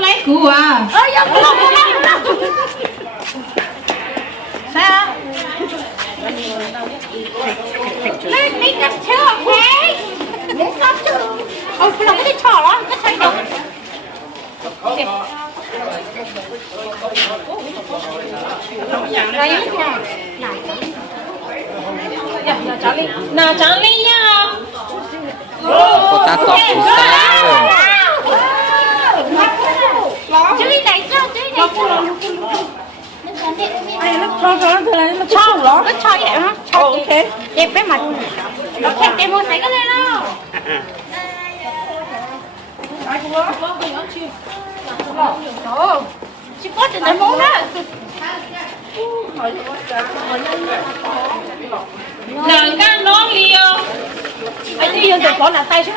lấy cua à sao lên đi gặp chưa thế đến gặp chưa ôi không có đi trò đó có thấy đâu nào cháu đi nha cô ta tọt củ sao chú đi đẩy cho chú đi đẩy cho nó cho nó nó cho vậy hả? Ok. Đẹp với mặt. Nó khét em mua thấy cái này đâu. Ồ, chị có tiền để mua đó. Nàng can nó liêu. Anh đi yên được có là tay chứ.